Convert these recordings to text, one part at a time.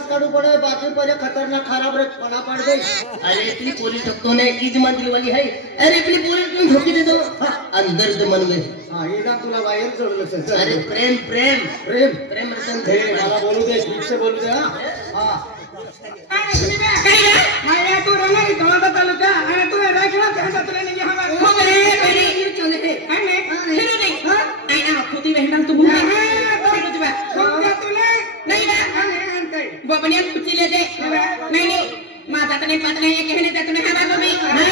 बस काढू पड़े बाकी पर खतरनाक खराब रख पना पड़ गई। अरे इतनी पुलिस ठगतों ने ईज मंत्री वाली है। अरे इतनी पुलिस क्यों ठोकी दे दो अंदर दे मन में। हां ये ना तुला बाहेर जोडलं सर। अरे प्रेम प्रेम प्रेम प्रेम रतन हे मला बोलू दे ठीक से बोलू दे। हां अरे सुनी बे काय रे माया तू रंगारी तोळा तालुका अरे तू राखला त्याचा तुला नाही हवा हो रे पहिले चले हे काय नाही फिरू नाही हां आई ना खुदी वेहना तू मुंगा तो तुझा खुदा तुला नाही ना काय बबनिया कुचले दे नाही नाही माझा तने पत नाही कहने ते तने हवा को भी मैं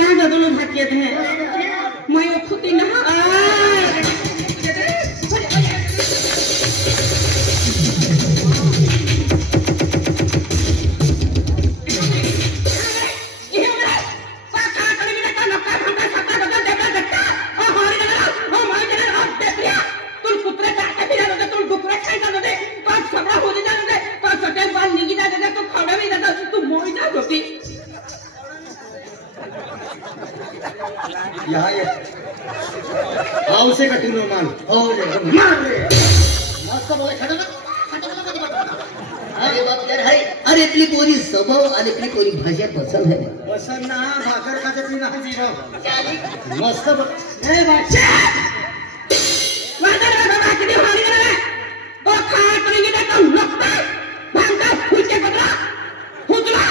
ताजा तुला भाकियत है मैं वो खुदी ना यहाँ ये हाउ से कटिंग नो मान हो रे मार रे मस्त बोले खटक अरे बाप यार है। अरे इतनी पूरी स्वभाव आणि इतनी पूरी भाषा पसंद है। पसंद ना भाकर खाते पीना जीरो मस्त ए बच्चा वादर बाबा किती हारी गेला तो खा करेंगे ना तो लगता भांगा फुलके बदला हुजला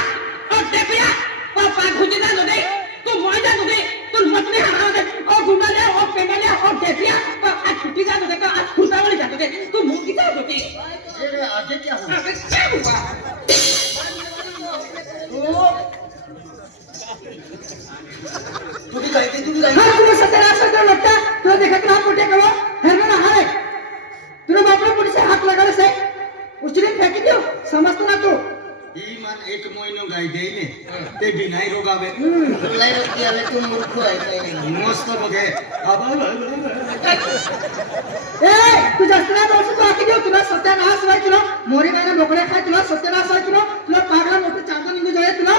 और टेपिया और पाक हुजना दे तू मोइदा दे तू मतने हरा दे और गुंडा ले और पेंडा ले और टेपिया और आज छुट्टी जा दे का आज खुदा वाली जा दे तू मुंह की जा दे अरे आगे क्या हुआ अबे क्या हुआ तू भी गई थी हां तुला सत्यानाश लगता तुला देखत ना पोटे करो हरना हारे तुला बापरे पुलिस हाथ लगाले से उचले फेंकी दियो समझतो ना तू ई मान एक महीनो गाय देईने ते बिनाई रोगावे तुलाई रोकी हवे तू मूर्ख आहे काय नाही। मस्त बघे ए तू जास्त ना बोलतो तू आकी दियो तुला सत्यानाश व्हाय तुला मोरी गायला मोकळे खाय तुला सत्यानाश व्हाय तुला पागला मोठे चांगलं निघू जाय तुला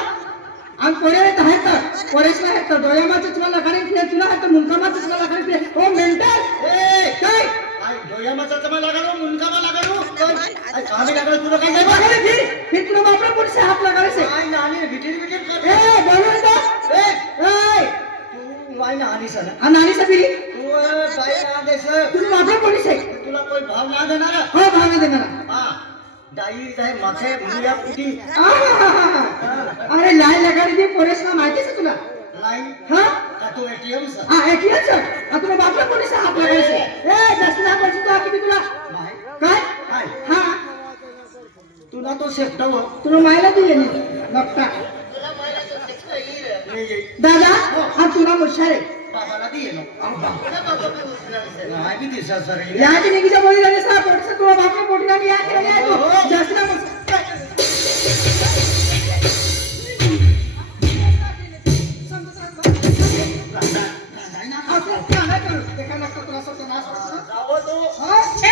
आणि पोरे आहे तर पोरेसला आहे तर डोयामाचं तुला लगाने फिरे तुला आहे तर मुंकामाचं तुला लगाने फिरे ओ मेंटल ए काय आई डोया मचाचा मला लगालो मुनका मला लगालो आई कामे लागलो तुला काय काय बघाले फिर तुला बापरे पुलिस हात लगाले से आई नानी विटीर कर ए बोलो ना ए ए तू वाई ना आली सर आ नानी सबीरी तू बाई ना देस तुला बापरे पुलिस आहे तुला कोई भाव ना देणार हो भाग देणार हां दाई जाय माथे मुया कुटी अरे लाय लगाडी दे पोरेस ना माहिती आहे तुला लाई हां का तू एटीएम सा हां एटीएम सर तुला बापरे पोलिस हात लगाले से ए जास्त ना बोलतो तू आकी तुला नाही काय काय हां तुला तो सेफ्टव तुला मायला दिले नक्ता तुला मला तो शिकतो येईल नाही येई दादा हा तुला मुशारे बाबाला दिए नो तुला बाबा पे उसना विषय नाही बी दिसा सर या की निगीच्या बोली झाले सा पोटसे तुला बापरे पोटीला या केले या तू जास्त ना बोल जाओ तो ए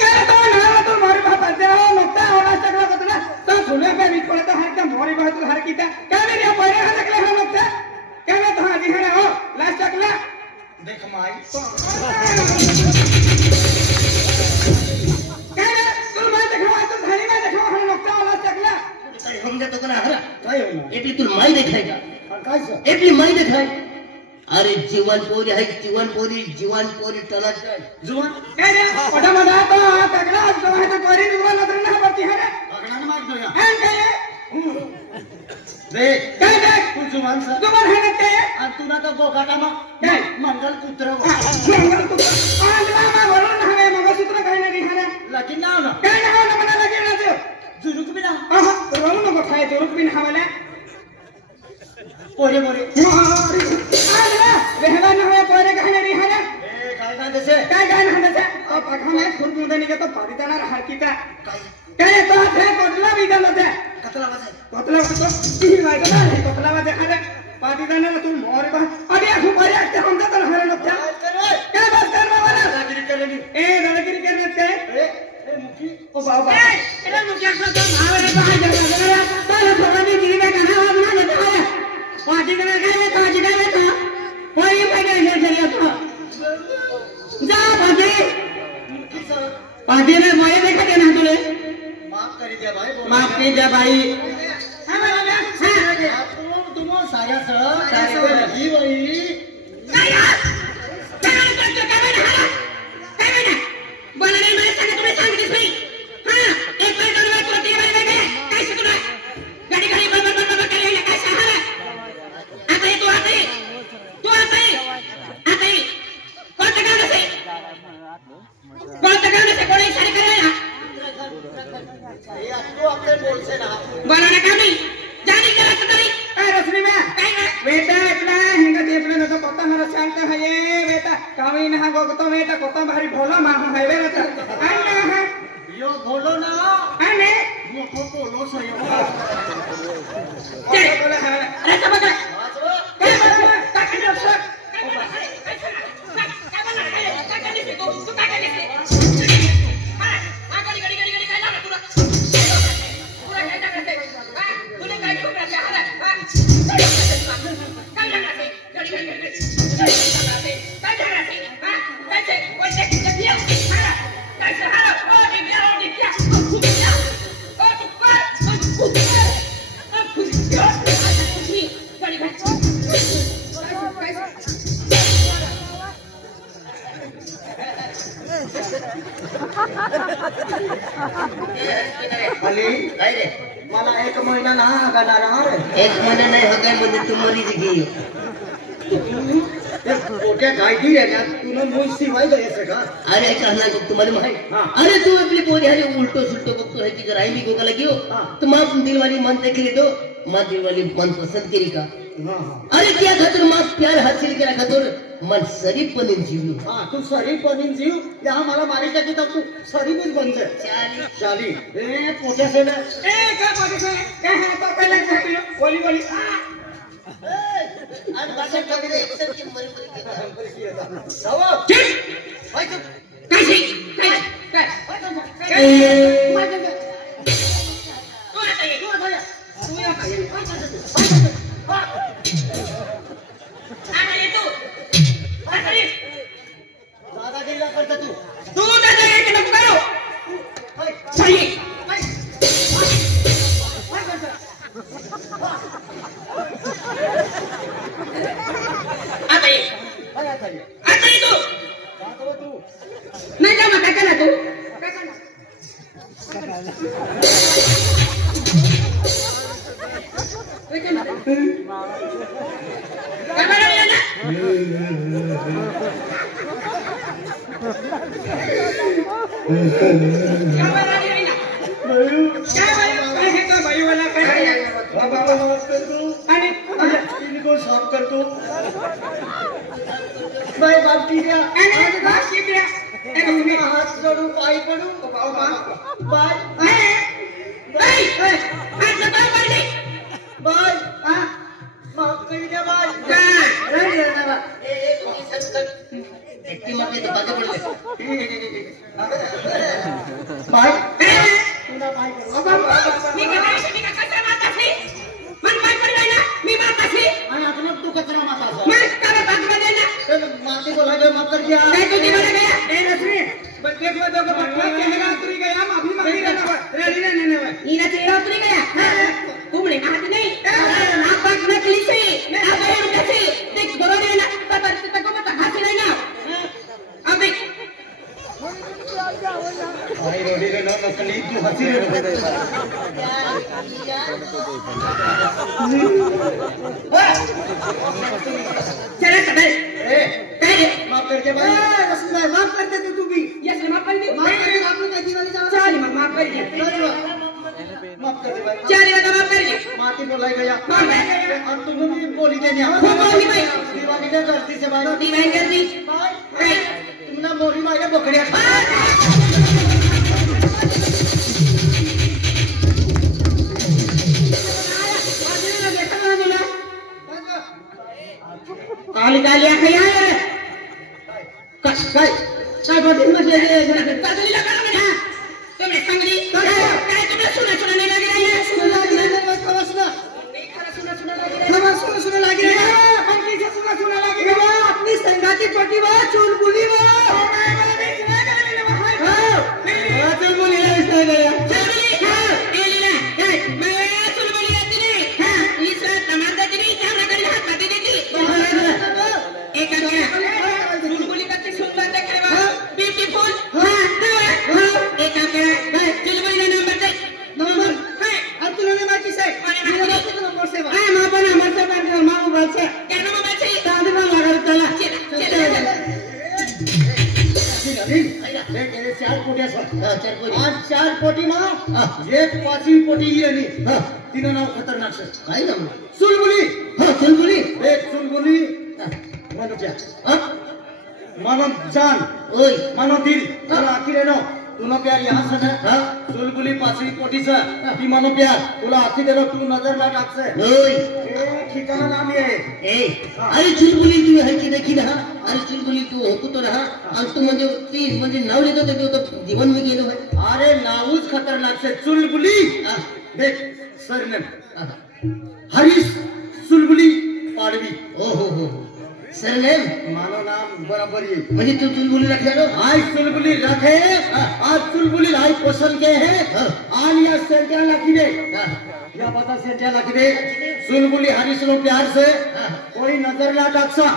काय तो ना तो मारे बाबा ते नक्ता होना चकला कतला तो सुने पे बीच पड़ता हर का मोरी बात हर कीता क्या मेरे परे हा लगले हा नक्ता क्या मैं तो हाजी है हो लास्ट चकला देख माई क्या रे तू मैं देखो तो धारी में देखो हा नक्ता वाला चकला काय समजा तो करा हरा काय होईल एटली तुला माई देखायचा काय सर एटली माई देखाय। अरे जीवन पोरी है जीवन पोरी टलत जुवान ए रे पटा मदा तो तगड़ा तो है तो कोरी दुआ नजर ना पड़ती है रे अगणन मार दो या है क्या ये देख क्या देख तू जुवान सर दुआ है ना क्या आणि तुला तर गोगाटा मग काय? मंगल पुत्र मंगल तू आंधळा मा बोलून ना हवे मंगळसूत्र काही नाही हरे लगीन नाव ना काय ना ना मला लगे ना ते जुरुक बी ना आहा रोल नको खाय जोरुक बिन हवाला पोरे मोरे आंधळा वेहला ना हवे पोरे काही नाही हरे ए काय काय देसे काय काय ना हवे तो पखा में खुर मुंडे निके तो पारिताना हर कीता काय काय तो थे कोटला भी गल ते कतला वाजे कोटला तो की वाई ना कोटला वा देखा दे पारिताना तू मोरे बा अबे आखु पारे आते हम तो हरे नक्ता काय बात करना वाला दादागिरी करेगी ए दादागिरी करने ते ए मुखी ओ बाबा एला मुखिया को तो भावे बाहर जा रहा ताले थोड़ी जी में गाना बना देता है पार्टी में गए में पार्टी में था कोई पैसे नहीं चलिए तो जा पार्टी मुखी सर पार्टी में मोए देखा देना तुले मां माफ कर दिया भाई माफ नहीं दिया भाई हाँ बोला हाँ तुम साऱ्या सर ही वही काय यार काय करतो काय म्हणा काय म्हणा बोला नाही मला सांगा तुम्ही सांगितलं नाही हां एक बार दोन बार तुला तीन बार काय शिकू ना गाडी गाडी बरोबर काय काय सांगा आता ये तू आता ये कोणतं गाणं आहे कोणतं गाणं आहे कोणी इशारा करायला तू अपने बोल से ना बोला ना का नाही जानी करा तरी काय रसनी में काय बेटा इतना हेंगा देपले न तो कोता हरा शांत है ये बेटा कामी ना गो तो बेटा कोता भारी भोला मा है बेटा अन्ना यो बोलो ना अने वो को बोलो सही चल बोला है अरे सब का काय बोला ताकि जो सब काय बोला काय करनी से तू काय करनी से हां गाड़ी काय लागा तुला पूरा काय टाकते हां तूने काय ठोकला है हां काय टाकते गाड़ी काय टाकते हां कैसे ओए देख दिया हां कैसे हां ओ दी क्या ओ तू गाड़ी खाली काय रे मला 1 महिना ना गाणार रे एक महिना नाही हा काय म्हणजे तू मरीच घेऊ पोट्या गायडी आहे ना तुला मुळशी वाई द्यायचं का अरे कहना को तुम्हारे माहित हाँ। अरे तू अपनी बोली हरे उल्टो सुल्टो को है कि राई को लगी हो हाँ। तो मां दिल वाली मन देख ले दो मां दिल वाली मन पसंद करी का हां अरे क्या खातिर मां प्यार हासिल करा खातिर मन शरीफ बनीन जीवलो हां तू शरीफ बनीन जीव यहां मला मारी टाकी तर तू शरीफच बन जा चाली शाली ए पोट्या से ना ए काय बोलते काय है तो पहले बोली आज भाषण टाकले एकसर की मरी मरी जावा काय दादागिरीला करता तू दादागिरी के नको करो सही आता ये तू नहीं जाना क्या करना तू क्या करना क्या करना है इनको साफ कर दो भाई बाप की दिया हाथ जोड़ू पाई पड़ू बाय बाय माफ कर दिया बाय एकटी मागे तो बागे पडले बाय तुला बाय आणि आपण तू कचरा माता माती बोला माफ कर दिया भाई रोडी रे नकली तू हंसी रे चला चल माफ कर दे भाई रसना माफ कर दे तू भी यस माफ कर दे आपने कह दी वाली जाओ चल माफ कर दे माफ कर दे भाई चल माफ कर दे माती बोलाई गया और तुम भी बोली देने बोली भाई दीवानी ने धरती से भाई दीवानी कर दी भाई तुमने मोरी मारे बकरियां काली काली आंखें यार काय बोलते मत ले काली लगा ना तुमने संगली काय तुमने सुना नहीं लगी रही है सुना लगी रही है खवसना नहीं खरा सुना लगी रही है हम कैसे सुना लगी रही है अपनी संगाती पटी वा चुलबुली वा मैं चुलबुली है इसने गया चार पोट्या सर हा, चार पोटी. आज चार पोटी मा एक पाचवी पोटी येली तिनं नाव खतरनाक सर काय नाम चुलबुली हा चुलबुली एक चुलबुली मनोप्या मानो जान ओय मानो दिल तुला आखिर नो तुला प्यार यहाँ से हा चुलबुली पाचवी पोटी से ती मानो प्यार तुला आखिर नो तू नजर ना टाक से ओय ठिकाना नाम ये ए अरे चुलबुली तू हलकी देखी ना अरे चुलबुली तू होतो तो ना आणि तू म्हणजे ती म्हणजे नाव लिहितो ते तो जीवन में गेलो है अरे नावूच खतरनाक से चुलबुली हा. देख सरनेम हा. हरीश चुलबुली पाडवी ओ हो सरनेम मानो नाम बराबर ये म्हणजे तू चुलबुली रखला आज चुलबुली रखे आज चुलबुली लाई पसंद के है आज या सेंटिया लाखी दे या बता सेंटिया लाखी दे चुलबुली हरीश नो प्यार से कोई नजर ना टाकसा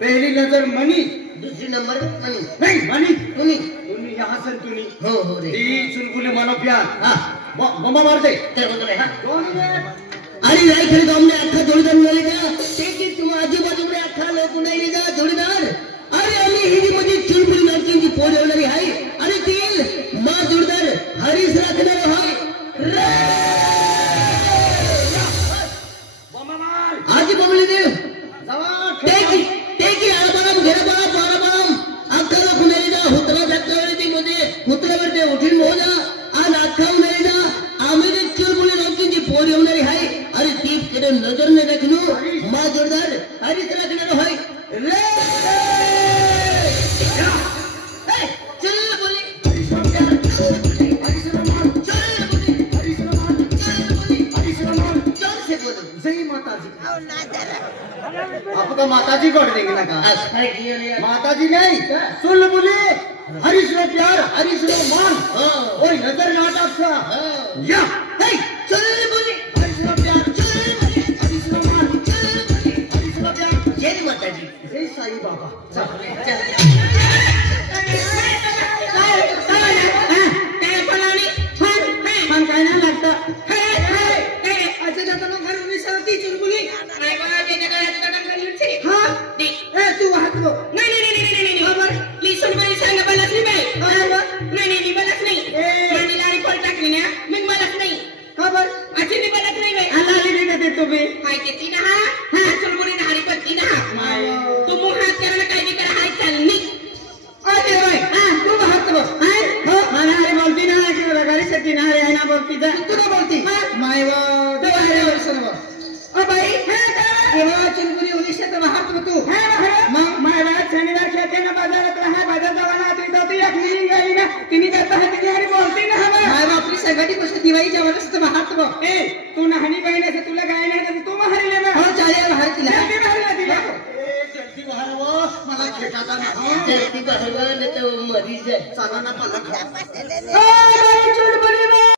पहली नजर मनी दूसरी नंबर मनी नहीं मनी तुनी तुनी यहाँ से तुनी हो रे ती चुलबुली मानो प्यार हा बम्बा मार दे ते बोलतो रे हा दोन मिनिट अरे नाही खरे गावने अख्खा जोडीदार मिळाले का ते की तुम्हा आजूबाजूकडे अख्खा लोक नाही का जोडीदार अरे आम्ही ही मध्ये चुलबुली नाटकांची पोर येणारी आहे आणि ती मा जोडीदार हरीश राखणार आहे रे बम्बा मार आजी बमली देव जवा ते की आळबाम घेराबाम पाराबाम अख्खा लोक नाही जा हुतरा जातवर ती मध्ये हुतरावर ते उठील मोजा आणि अख्खा नाही जा आम्ही ते चुलबुली नाटकांची पोर येणारी आहे अरे ती केले नजर नाही राखलो मा जोरदार हरीश राखणार होय रे चल बोली जय माताजी आपका माताजी को देंगे ना कहा माताजी नहीं चुलबुली हरीश रो प्यार हरीश रो मान कोई नजर ना टाकसा या हे चल बोली हरीश रो प्यार हरीश रो मान हरीश रो प्यार जय माताजी जय साई बाबा काय नाही लागतं अच्छा जाताना घर विसरती चुलबुली नाही बघा त्याच्या गळ्यात कटंगरी उठते हा ए तू वाहत बघ नाही खबर प्लीज चुलबुली सांग बलच नाही बाई नाही बलच नाही माझी लाडी पळ टाकली ना मी बलच नाही खबर अशी मी बलच नाही बाई आला आली नाही ते तुम्ही हाय ते ना हा चुलबुली ना हरी पत्ती ना तू मुंह हात करायला काय बी करा हाय चालनी अरे बाई हा तू वाहत बघ हाय हो मला अरे बोलती ना की गाडी सती ना रे ना बोलती जा तू का बोलती माय तो अरे वर्षन बघ ओ बाई तेव्हा चुलबुली उनिशे तर वाहत बघ तू मग माय बात शनिवार खेळते ना बाजारात राहा बाजार जावाना तू जाती एक मिनिंग गेली ना तिने करता है तिने अरे बोलती ना हवा माय बापरी संगठी कसं दिवाळीच्या वर्षात तर वाहत बघ ए तू नाहनी बहिणीचं तुला गाय नाही तर तू मारले ना हो चालेल बाहेर तिला तिला जल्दी बाहर वो मला खेटाचा ना जल्दी बाहेर तो मरीज आहे चला ना पलक ओ बाई